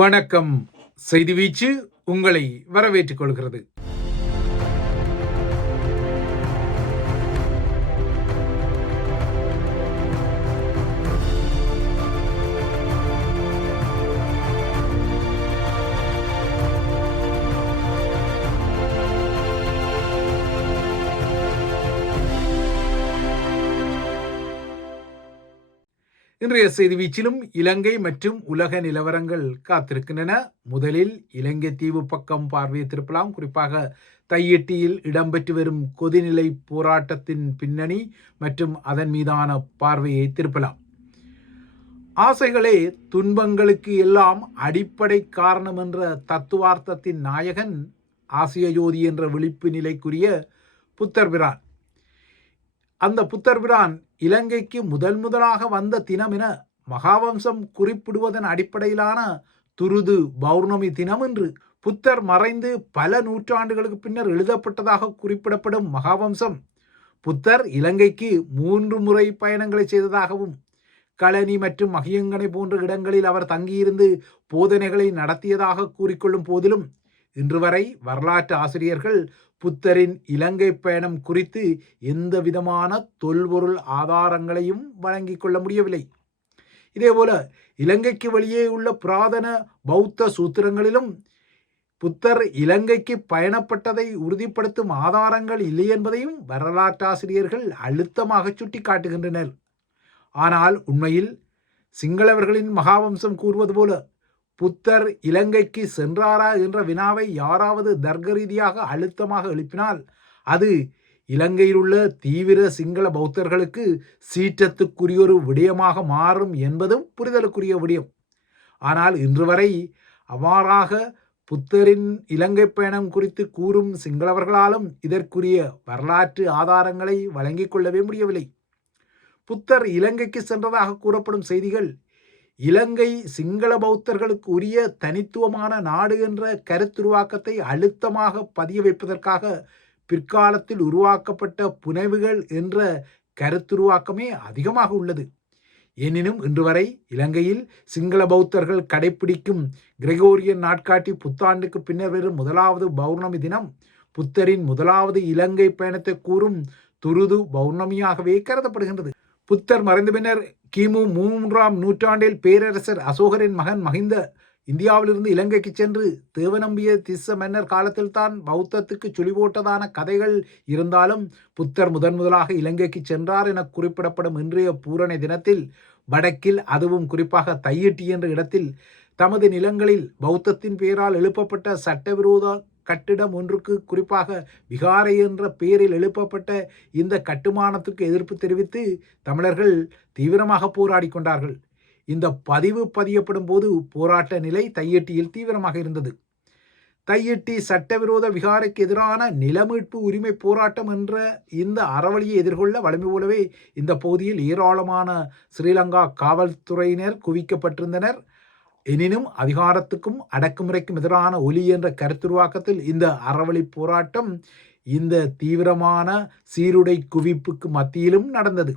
வணக்கம். செய்தி வீச்சு உங்களை வரவேற்றுக் கொள்கிறது. இன்றைய செய்தி வீச்சிலும் இலங்கை மற்றும் உலக நிலவரங்கள் காத்திருக்கின்றன. முதலில் இலங்கை தீவு பக்கம் பார்வையை திருப்பலாம். குறிப்பாக தையிட்டியில் இடம்பெற்று வரும் கொதிநிலை போராட்டத்தின் பின்னணி மற்றும் அதன் மீதான பார்வையை திருப்பலாம். ஆசைகளே துன்பங்களுக்கு எல்லாம் அடிப்படை காரணம் என்ற தத்துவார்த்தத்தின் நாயகன் ஆசிய ஜோதி என்ற விழிப்பு நிலைக்குரிய புத்தர் பிரான். அந்த புத்தர் பிரான் இலங்கைக்கு முதலாக வந்த தினம் என மகாவம்சம் குறிப்பிடுவதன் அடிப்படையிலான துருது பௌர்ணமி தினம் என்று புத்தர் மறைந்து பல நூற்றாண்டுகளுக்கு பின்னர் எழுதப்பட்டதாக குறிப்பிடப்படும் மகாவம்சம் புத்தர் இலங்கைக்கு 3 முறை பயணங்களை செய்ததாகவும் களனி மற்றும் மகியங்கனை போன்ற இடங்களில் அவர் தங்கியிருந்து போதனைகளை நடத்தியதாக கூறிக்கொள்ளும் போதிலும் இன்று வரை வரலாற்று ஆசிரியர்கள் புத்தரின் இலங்கை பயணம் குறித்து எந்த விதமான தொல்பொருள் ஆதாரங்களையும் வழங்கிக் கொள்ள முடியவில்லை. இதேபோல இலங்கைக்கு வெளியே உள்ள புராதன பௌத்த சூத்திரங்களிலும் புத்தர் இலங்கைக்கு பயணப்பட்டதை உறுதிப்படுத்தும் ஆதாரங்கள் இல்லை என்பதையும் வரலாற்றாசிரியர்கள் அழுத்தமாக சுட்டி காட்டுகின்றனர். ஆனால் உண்மையில் சிங்களவர்களின் மகாவம்சம் கூறுவது போல புத்தர் இலங்கைக்கு சென்றாரா என்ற வினாவை யாராவது தர்க்க ரீதியாக அழுத்தமாக எழுப்பினால் அது இலங்கையில் உள்ள தீவிர சிங்கள பௌத்தர்களுக்கு சீற்றத்துக்குரியொரு விடயமாக மாறும் என்பதும் புரிதலுக்குரிய விடயம். ஆனால் இன்று வரை அவ்வாறாக புத்தரின் இலங்கை பயணம் குறித்து கூறும் சிங்களவர்களாலும் இதற்குரிய வரலாற்று ஆதாரங்களை வழங்கிக் கொள்ளவே முடியவில்லை. புத்தர் இலங்கைக்கு சென்றதாக கூறப்படும் செய்திகள் இலங்கை சிங்கள பௌத்தர்களுக்கு உரிய தனித்துவமான நாடு என்ற கருத்துருவாக்கத்தை அழுத்தமாக பதிய வைப்பதற்காக பிற்காலத்தில் உருவாக்கப்பட்ட புனைவுகள் என்ற கருத்துருவாக்கமே அதிகமாக உள்ளது. எனினும் இன்று வரை இலங்கையில் சிங்கள பௌத்தர்கள் கடைபிடிக்கும் கிரெகோரியன் நாட்காட்டி புத்தாண்டுக்கு பின்னர் வரும் 1வது பௌர்ணமி தினம் புத்தரின் 1வது இலங்கை பயணத்தை கூறும் துருது பௌர்ணமியாகவே கருதப்படுகின்றது. புத்தர் மறைந்த பின்னர் கிமு 3ஆம் நூற்றாண்டில் பேரரசர் அசோகரின் மகன் மகிந்த இந்தியாவிலிருந்து இலங்கைக்கு சென்று தேவநம்பிய திஸ்ஸ மன்னர் காலத்தில் தான் பௌத்தத்துக்கு சுழிபோட்டதான கதைகள் இருந்தாலும் புத்தர் முதலாக இலங்கைக்கு சென்றார் என குறிப்பிடப்படும் இன்றைய பூரண தினத்தில் வடக்கில், அதுவும் குறிப்பாக தையிட்டி என்ற இடத்தில் தமது நிலங்களில் பௌத்தத்தின் பெயரால் எழுப்பப்பட்ட சட்டவிரோத கட்டிடம் ஒன்றுக்கு, குறிப்பாக விகாரை என்ற பெயரில் எழுப்பப்பட்ட இந்த கட்டுமானத்துக்கு எதிர்ப்பு தெரிவித்து தமிழர்கள் தீவிரமாக போராடி கொண்டார்கள். இந்த பதிவு பதியப்படும் போது போராட்ட நிலை தையிட்டியில் தீவிரமாக இருந்தது. தையிட்டி சட்டவிரோத விகாரைக்கு எதிரான நிலமீட்பு உரிமை போராட்டம் என்ற இந்த அறவழியை எதிர்கொள்ள வலிமை போலவே இந்த பகுதியில் ஏராளமான ஸ்ரீலங்கா காவல்துறையினர் குவிக்கப்பட்டிருந்தனர். எனினும் அதிகாரத்துக்கும் அடக்குமுறைக்கும் எதிரான ஒலி என்ற கருத்துருவாக்கத்தில் இந்த அறவழி போராட்டம் இந்த தீவிரமான சீருடை குவிப்புக்கு மத்தியிலும் நடந்தது.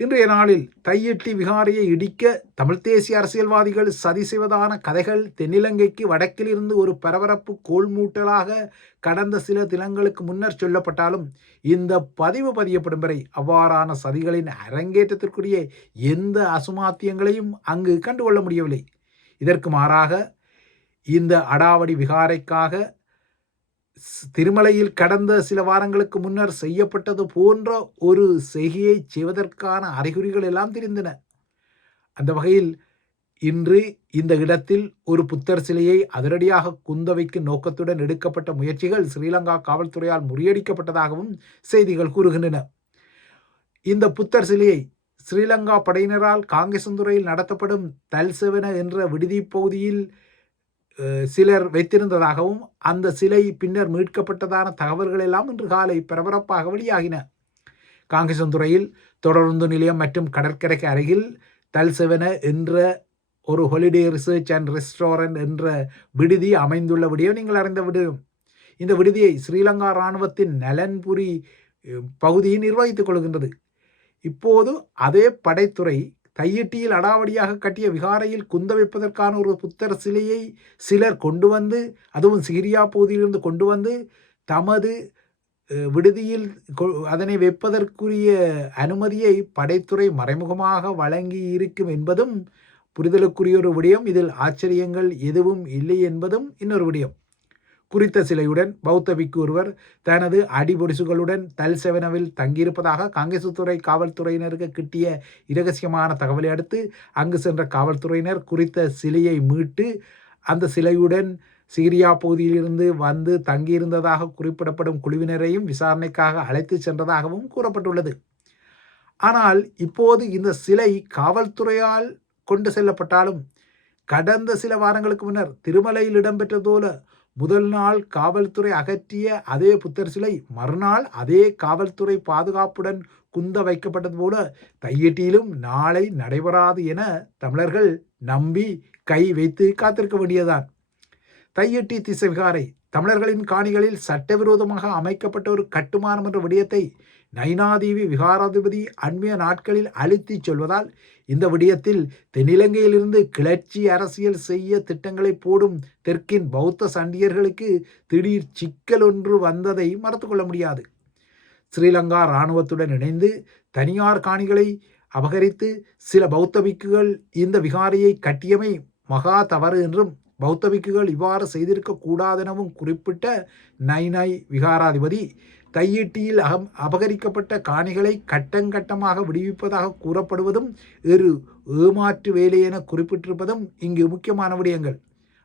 இன்றைய நாளில் தையிட்டி விகாரையை இடிக்க தமிழ் தேசிய அரசியல்வாதிகள் சதி செய்வதான கதைகள் தென்னிலங்கைக்கு வடக்கில் இருந்து ஒரு பரபரப்பு கோல்மூட்டலாக கடந்த சில தினங்களுக்கு முன்னர் சொல்லப்பட்டாலும் இந்த பதிவு பதியப்படும் வரை அவ்வாறான சதிகளின் அரங்கேற்றத்திற்குரிய எந்த அசுமாத்தியங்களையும் அங்கு கண்டுகொள்ள முடியவில்லை. இதற்கு மாறாக இந்த அடாவடி விகாரைக்காக திருமலையில் கடந்த சில வாரங்களுக்கு முன்னர் செய்யப்பட்டது போன்ற ஒரு செய்கையை செய்வதற்கான அறிகுறிகள் எல்லாம் தெரிந்தன. அந்த வகையில் இன்று இந்த இடத்தில் ஒரு புத்தர் சிலையை அதிரடியாக குந்த வைக்கும் நோக்கத்துடன் எடுக்கப்பட்ட முயற்சிகள் ஸ்ரீலங்கா காவல்துறையால் முறியடிக்கப்பட்டதாகவும் செய்திகள் கூறுகின்றன. இந்த புத்தர் சிலையை ஸ்ரீலங்கா படையினரால் காங்கேசந்துறையில் நடத்தப்படும் தல்செவன என்ற விடுதி பகுதியில் சிலர் வைத்திருந்ததாகவும் அந்த சிலை பின்னர் மீட்கப்பட்டதான தகவல்கள் எல்லாம் இன்று காலை பரபரப்பாக வெளியாகின. காங்கேசந்துறையில் தொடருந்து நிலையம் மற்றும் கடற்கரைக்கு அருகில் தல்செவன என்ற ஒரு ஹாலிடே ரிசர்ச் அண்ட் ரெஸ்டாரண்ட் என்ற விடுதி அமைந்துள்ள விடயம் நீங்கள் அறிந்த விடயம். இந்த விடுதியை ஸ்ரீலங்கா இராணுவத்தின் நலன்புரி பகுதியை நிர்வகித்துக் கொள்கின்றது. இப்போது அதே படைத்துறை தையிட்டியில் அடாவடியாக கட்டிய விகாரையில் குந்த வைப்பதற்கான ஒரு புத்தர் சிலையை சிலர் கொண்டு வந்து, அதுவும் சிரியா பகுதியிலிருந்து கொண்டு வந்து தமது விடுதியில் அதனை வைப்பதற்குரிய அனுமதியை படைத்துறை மறைமுகமாக வழங்கி இருக்கும் என்பதும் புரிதலுக்குரிய ஒரு விடயம். இதில் ஆச்சரியங்கள் எதுவும் இல்லை என்பதும் இன்னொரு விடயம். குறித்த சிலையுடன் பௌத்த பிக்கு ஒருவர் தனது அடிபொடிசுகளுடன் தல்செவனவில் தங்கியிருப்பதாக காங்கேசுத்துறை காவல்துறையினருக்கு கிட்டிய இரகசியமான தகவலை அடுத்து அங்கு சென்ற காவல்துறையினர் குறித்த சிலையை மீட்டு அந்த சிலையுடன் சிரியா பகுதியிலிருந்து வந்து தங்கியிருந்ததாக குறிப்பிடப்படும் குழுவினரையும் விசாரணைக்காக அழைத்து சென்றதாகவும் கூறப்பட்டுள்ளது. ஆனால் இப்போது இந்த சிலை காவல்துறையால் கொண்டு செல்லப்பட்டாலும் கடந்த சில வாரங்களுக்கு முன்னர் திருமலையில் இடம்பெற்றது போல முதல் நாள் காவல்துறை அகற்றிய அதே புத்தர் சிலை மறுநாள் அதே காவல்துறை பாதுகாப்புடன் குந்த வைக்கப்பட்டது போல தையிட்டியிலும் நாளை நடைபெறாது என தமிழர்கள் நம்பி கை வைத்து காத்திருக்க வேண்டியதுதான். தையிட்டி திசவிகாரை தமிழர்களின் காணிகளில் சட்டவிரோதமாக அமைக்கப்பட்ட ஒரு கட்டுமானம் என்ற விடயத்தை நைனாதீவி விகாராதிபதி அண்மைய நாட்களில் அழுத்தி சொல்வதால் இந்த விடயத்தில் தென்னிலங்கையிலிருந்து கிளர்ச்சி அரசியல் செய்ய திட்டங்களை போடும் தெற்கின் பௌத்த சண்டியர்களுக்கு திடீர் சிக்கல் ஒன்று வந்ததை மறத்து கொள்ள முடியாது. ஸ்ரீலங்கா இராணுவத்துடன் இணைந்து தனியார் காணிகளை அபகரித்து சில பௌத்த பிக்குகள் இந்த விகாரையை கட்டியமை மகா தவறு என்றும் பௌத்த பிக்குகள் இவ்வாறு செய்திருக்க கூடாதெனவும் குறிப்பிட்ட நைனாய் விகாராதிபதி தையிட்டியில் அபகரிக்கப்பட்ட காணிகளை கட்டங்கட்டமாக விடுவிப்பதாக கூறப்படுவதும் ஒரு ஏமாற்று வேலை என குறிப்பிட்டிருப்பதும் இங்கு முக்கியமான விடயங்கள்.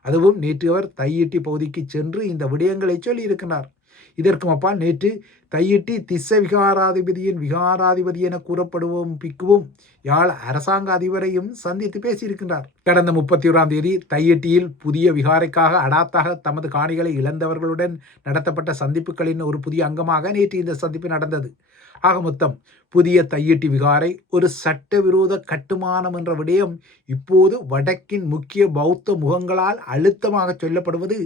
அதுவும் நேற்று அவர் தையிட்டி பகுதிக்கு சென்று இந்த விடயங்களை சொல்லியிருக்கிறார். இதற்கு அப்பால் நேற்று தையிட்டி திஸ்ஸ விகாராதிபதியின் விகாராதிபதி என கூறப்படுவோம் பிக்குவும் யாழ் அரசாங்க அதிபரையும் சந்தித்து பேசியிருக்கின்றார். கடந்த 31ஆம் தேதி தையிட்டியில் புதிய விகாரைக்காக அடாத்தாக தமது காணிகளை இழந்தவர்களுடன் நடத்தப்பட்ட சந்திப்புகளின் ஒரு புதிய அங்கமாக நேற்று இந்த சந்திப்பு நடந்தது. ஆக மொத்தம் புதிய தையிட்டி விகாரை ஒரு சட்டவிரோத கட்டுமானம் என்ற விடயம் இப்போது வடக்கின் முக்கிய பௌத்த முகங்களால் அழுத்தமாக சொல்லப்படுவது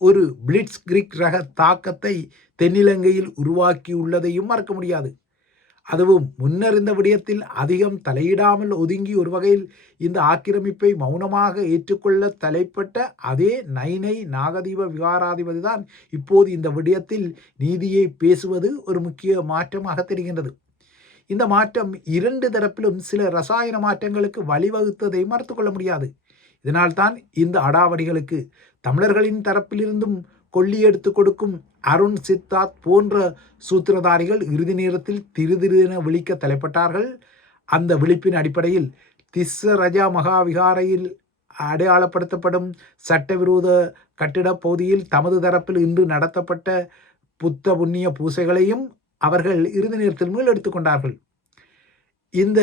ஒரு பிளிட்ஸ் கிரிக் ரக தாக்கத்தை தென்னிலங்கையில் உருவாக்கியுள்ளதையும் மறக்க முடியாது. அதுவும் முன்னர் இந்த விடயத்தில் அதிகம் தலையிடாமல் ஒதுங்கி ஒரு வகையில் இந்த ஆக்கிரமிப்பை மௌனமாக ஏற்றுக்கொள்ள தலைப்பட்ட அதே நைனை நாகதீப விகாராதிபதி தான் இப்போது இந்த விடயத்தில் நீதியை பேசுவது ஒரு முக்கிய மாற்றமாக தெரிகின்றது. இந்த மாற்றம் இரண்டு தரப்பிலும் சில ரசாயன மாற்றங்களுக்கு வழிவகுத்ததை மறுத்து கொள்ள முடியாது. இதனால்தான் இந்த அடாவடிகளுக்கு தமிழர்களின் தரப்பிலிருந்தும் கொள்ளி எடுத்து கொடுக்கும் அருண் சித்தார்த் போன்ற சூத்திரதாரிகள் இறுதி நேரத்தில் திருதிருதென விழிக்க தலைப்பட்டார்கள். அந்த விழிப்பின் அடிப்படையில் திஸ்ஸ ரஜா மகாவிகாரையில் அடையாளப்படுத்தப்படும் சட்டவிரோத கட்டிட பகுதியில் தமது தரப்பில் இன்று நடத்தப்பட்ட புத்த புண்ணிய பூசைகளையும் அவர்கள் இறுதி நேரத்தில் மீளெடுத்து கொண்டார்கள். இந்த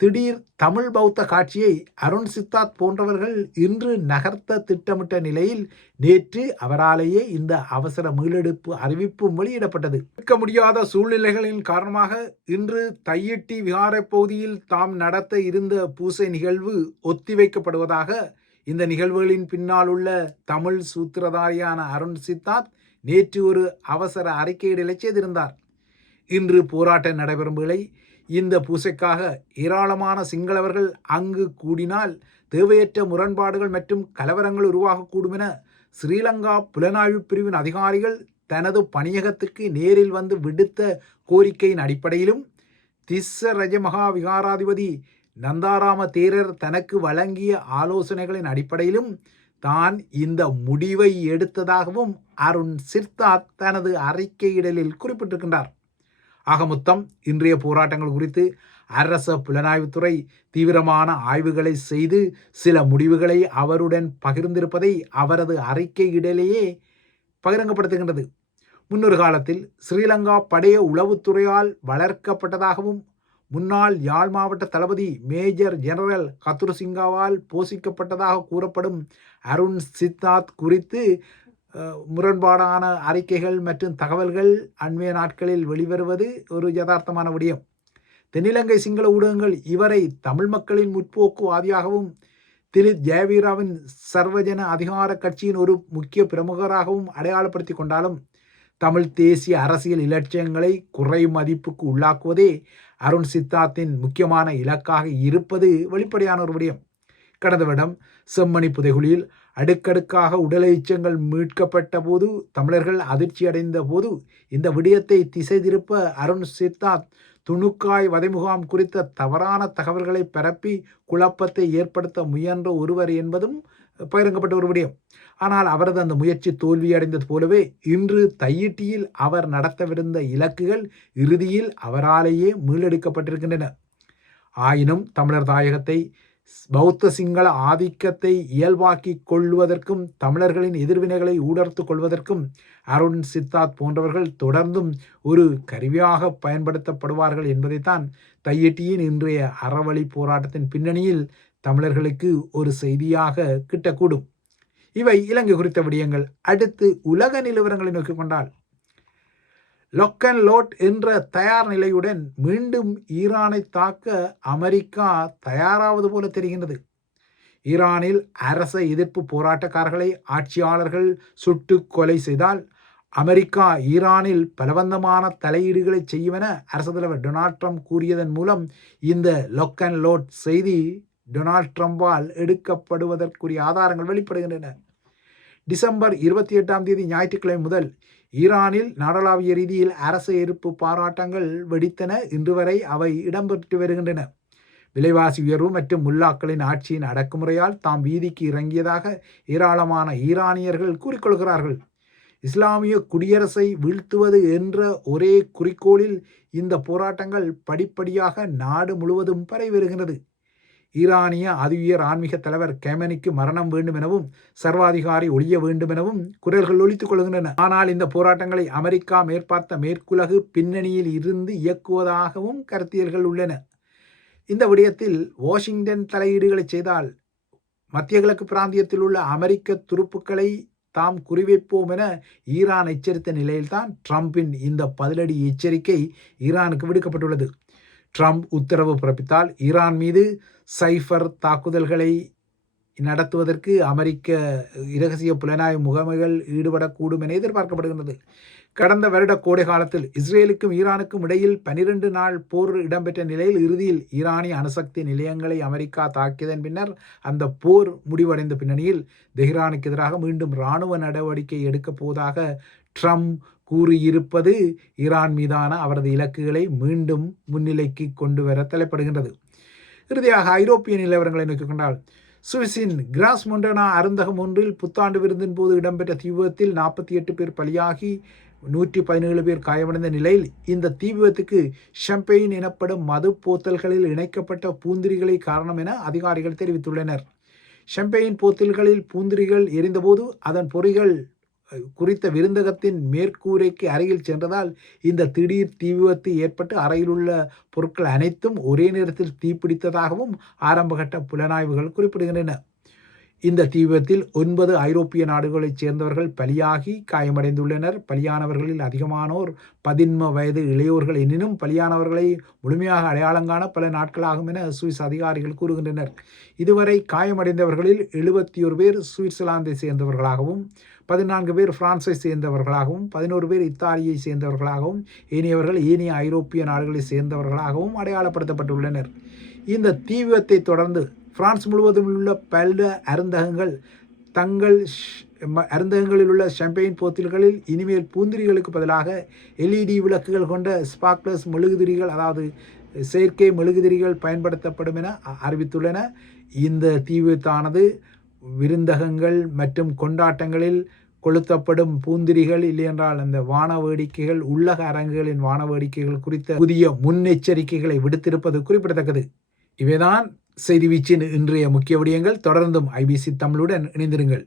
திடீர் தமிழ் பௌத்த காட்சியை அருண் சித்தார்த் போன்றவர்கள் இன்று நகர்த்த திட்டமிட்ட நிலையில் நேற்று அவராலேயே இந்த அவசர மீளெடுப்பு அறிவிப்பும் வெளியிடப்பட்டது. இருக்க முடியாத சூழ்நிலைகளின் காரணமாக இன்று தையிட்டி விகாரை பகுதியில் தாம் நடத்த இருந்த பூசை நிகழ்வு ஒத்திவைக்கப்படுவதாக இந்த நிகழ்வுகளின் பின்னால் உள்ள தமிழ் சூத்திரதாரியான அருண் சித்தார்த் நேற்று ஒரு அவசர அறிக்கையிடலை செய்திருந்தார். இன்று போராட்டம் நடைபெறும் வேளை இந்த பூசைக்காக ஏராளமான சிங்களவர்கள் அங்கு கூடினால் தேவையற்ற முரண்பாடுகள் மற்றும் கலவரங்கள் உருவாகக்கூடும் என ஸ்ரீலங்கா புலனாய்வு பிரிவின் அதிகாரிகள் தனது பணியகத்துக்கு நேரில் வந்து விடுத்த கோரிக்கையின் அடிப்படையிலும் திஸ்ஸ ரஜமகா விகாராதிபதி நந்தாராம தேரர் தனக்கு வழங்கிய ஆலோசனைகளின் அடிப்படையிலும் தான் இந்த முடிவை எடுத்ததாகவும் அருண் சித்தார்த் தனது அறிக்கையிடலில் குறிப்பிட்டிருக்கின்றார். ஆக மொத்தம் இன்றைய போராட்டங்கள் குறித்து அரச புலனாய்வுத்துறை தீவிரமான ஆய்வுகளை செய்து சில முடிவுகளை அவருடன் பகிர்ந்திருப்பதை அவரது அறிக்கையிடலேயே பகிரங்கப்படுத்துகின்றது. முன்னொரு காலத்தில் ஸ்ரீலங்கா படைய உளவுத்துறையால் வளர்க்கப்பட்டதாகவும் முன்னாள் யாழ் மாவட்ட தளபதி மேஜர் ஜெனரல் கத்துருசிங்காவால் போஷிக்கப்பட்டதாக கூறப்படும் அருண் சித்தார்த் குறித்து முரண்பாடான அறிக்கைகள் மற்றும் தகவல்கள் அண்மைய நாட்களில் வெளிவருவது ஒரு யதார்த்தமான விடயம். தென்னிலங்கை சிங்கள ஊடகங்கள் இவரை தமிழ் மக்களின் முற்போக்குவாதியாகவும் திலித் ஜெயவீராவின் சர்வஜன அதிகார கட்சியின் ஒரு முக்கிய பிரமுகராகவும் அடையாளப்படுத்தி கொண்டாலும் தமிழ் தேசிய அரசியல் இலட்சியங்களை குறை மதிப்புக்கு உள்ளாக்குவதே அருண் சித்தார்த்தின் முக்கியமான இலக்காக இருப்பது வெளிப்படையான ஒரு விடயம். கடந்த வருடம் செம்மணி புதைகுழியில் அடுக்கடுக்காக உடல் எச்சங்கள் மீட்கப்பட்ட போது தமிழர்கள் அதிர்ச்சி அடைந்த போது இந்த விடயத்தை திசை திருப்ப அருண் சித்தார்த் துணுக்காய் வதைமுகாம் குறித்த தவறான தகவல்களை பரப்பி குழப்பத்தை ஏற்படுத்த முயன்ற ஒருவர் என்பதும் பகிரங்கப்பட்ட ஒரு விடயம். ஆனால் அவரது அந்த முயற்சி தோல்வியடைந்தது போலவே இன்று தையிட்டியில் அவர் நடத்தவிருந்த இலக்குகள் இறுதியில் அவராலேயே மீளெடுக்கப்பட்டிருக்கின்றன. ஆயினும் தமிழர் தாயகத்தை பௌத்த சிங்கள ஆதிக்கத்தை இயல்பாக்கி கொள்வதற்கும் தமிழர்களின் எதிர்வினைகளை ஊடர்த்து கொள்வதற்கும் அருண் சித்தார்த் போன்றவர்கள் தொடர்ந்தும் ஒரு கருவியாக பயன்படுத்தப்படுவார்கள் என்பதைத்தான் தையிட்டியின் இன்றைய அறவழி போராட்டத்தின் பின்னணியில் தமிழர்களுக்கு ஒரு செய்தியாக கிட்டக்கூடும். இவை இலங்கை குறித்த விடயங்கள். அடுத்து உலக நிலவரங்களை நோக்கிக் கொண்டால் லொக் அண்ட் லோட் என்ற தயார் நிலையுடன் மீண்டும் ஈரானை தாக்க அமெரிக்கா தயாராவது போல தெரிகின்றது. ஈரானில் அரச எதிர்ப்பு போராட்டக்காரர்களை ஆட்சியாளர்கள் சுட்டு கொலை செய்தால் அமெரிக்கா ஈரானில் பலவந்தமான தலையீடுகளை செய்யும் என அரசு தலைவர் டொனால்ட் ட்ரம்ப் கூறியதன் மூலம் இந்த லொக் அண்ட் லோட் செய்தி டொனால்ட் ட்ரம்பால் எடுக்கப்படுவதற்குரிய ஆதாரங்கள் வெளிப்படுகின்றன. டிசம்பர் 28 ஞாயிற்றுக்கிழமை முதல் ஈரானில் நாடளாவிய ரீதியில் அரச எதிர்ப்பு போராட்டங்கள் வெடித்தன. இன்று வரை அவை இடம்பெற்று வருகின்றன. விலைவாசி உயர்வு மற்றும் முல்லாக்களின் ஆட்சியின் அடக்குமுறையால் தாம் வீதிக்கு இறங்கியதாக ஏராளமான ஈரானியர்கள் கூறிக்கொள்கிறார்கள். இஸ்லாமிய குடியரசை வீழ்த்துவது என்ற ஒரே குறிக்கோளில் இந்த போராட்டங்கள் படிப்படியாக நாடு முழுவதும் பரவி வருகிறது. ஈரானிய அதிஉயர் ஆன்மீக தலைவர் கேமனிக்கு மரணம் வேண்டும் எனவும் சர்வாதிகாரி ஒழிய வேண்டும் எனவும் குரல்கள் ஒலித்துக் கொள்கின்றன. ஆனால் இந்த போராட்டங்களை அமெரிக்கா மேற்பார்த்த மேற்குலகு பின்னணியில் இருந்து இயக்குவதாகவும் கருத்தியல்கள் உள்ளன. இந்த விடயத்தில் வாஷிங்டன் தலையீடுகளை செய்தால் மத்திய கிழக்கு பிராந்தியத்தில் உள்ள அமெரிக்க துருப்புக்களை தாம் குறிவைப்போம் என ஈரான் எச்சரித்த நிலையில்தான் ட்ரம்பின் இந்த பதிலடி எச்சரிக்கை ஈரானுக்கு விடுக்கப்பட்டுள்ளது. ட்ரம்ப் உத்தரவு பிறப்பித்தால் ஈரான் மீது சைஃபர் தாக்குதல்களை நடத்துவதற்கு அமெரிக்க இரகசிய புலனாய்வு முகமைகள் ஈடுபடக்கூடும் என எதிர்பார்க்கப்படுகின்றது. கடந்த வருட கோடை காலத்தில் இஸ்ரேலுக்கும் ஈரானுக்கும் இடையில் 12 நாள் போர் இடம்பெற்ற நிலையில் இறுதியில் ஈரானிய அணுசக்தி நிலையங்களை அமெரிக்கா தாக்கியதன் பின்னர் அந்த போர் முடிவடைந்த பின்னணியில் தெஹ்ரானுக்கு எதிராக மீண்டும் இராணுவ நடவடிக்கை எடுக்கப் போவதாக ட்ரம்ப் கூறியிருப்பது ஈரான் மீதான அவரது இலக்குகளை மீண்டும் முன்னிலைக்கு கொண்டு வர தலைப்படுகின்றது. இறுதியாக ஐரோப்பிய நிலவரங்களை நோக்கிக் கொண்டால் சுவிஸின் கிராஸ் மொண்டனா அருந்தகம் ஒன்றில் புத்தாண்டு விருந்தின் போது இடம்பெற்ற தீ விபத்தில் 48 பேர் பலியாகி 117 பேர் காயமடைந்த நிலையில் இந்த தீ விபத்துக்கு ஷம்பெயின் எனப்படும் மது போத்தல்களில் இணைக்கப்பட்ட பூந்திரிகளே காரணம் என அதிகாரிகள் தெரிவித்துள்ளனர். ஷம்பெயின் போத்தல்களில் பூந்திரிகள் எரிந்தபோது அதன் பொறிகள் குறித்த விருந்தகத்தின் மேற்கூரைக்கு அருகில் சென்றதால் இந்த திடீர் தீ விபத்து ஏற்பட்டு அறையில் உள்ள பொருட்கள் அனைத்தும் ஒரே நேரத்தில் தீப்பிடித்ததாகவும் ஆரம்பகட்ட புலனாய்வுகள் குறிப்பிடுகின்றன. இந்த தீ விபத்தில் 9 ஐரோப்பிய நாடுகளைச் சேர்ந்தவர்கள் பலியாகி காயமடைந்துள்ளனர். பலியானவர்களில் அதிகமானோர் 15 வயது இளையோர்கள் எனினும் பலியானவர்களை முழுமையாக அடையாளம் காண பல நாட்களாகும் என சுவிஸ் அதிகாரிகள் கூறுகின்றனர். இதுவரை காயமடைந்தவர்களில் 71 பேர் சுவிட்சர்லாந்தை சேர்ந்தவர்களாகவும் 14 பேர் பிரான்ஸை சேர்ந்தவர்களாகவும் 11 பேர் இத்தாலியை சேர்ந்தவர்களாகவும் ஏனையவர்கள் ஏனைய ஐரோப்பிய நாடுகளை சேர்ந்தவர்களாகவும் அடையாளப்படுத்தப்பட்டுள்ளனர். இந்த தீ விபத்தை தொடர்ந்து பிரான்ஸ் முழுவதும் உள்ள பல அருந்தகங்கள் தங்கள் அருந்தகங்களில் உள்ள ஷம்பெயின் போத்தல்களில் இனிமேல் பூந்திரிகளுக்கு பதிலாக LED விளக்குகள் கொண்ட ஸ்பார்க்லர்ஸ் மெழுகுதிரிகள், அதாவது செயற்கை மெழுகுதிரிகள் பயன்படுத்தப்படும் என அறிவித்துள்ளன. இந்த தீ விபத்தானது விருந்தகங்கள் மற்றும் கொண்டாட்டங்களில் கொளுத்தப்படும் பூந்திரிகள் இல்லையென்றால் அந்த வான வேடிக்கைகள், உள்ளக அரங்குகளின் வான வேடிக்கைகள் குறித்த புதிய முன்னெச்சரிக்கைகளை விடுத்திருப்பது குறிப்பிடத்தக்கது. இவைதான் செய்தி வீச்சின் இன்றைய முக்கிய விடயங்கள். தொடர்ந்தும் IBC தமிழுடன் இணைந்திருங்கள்.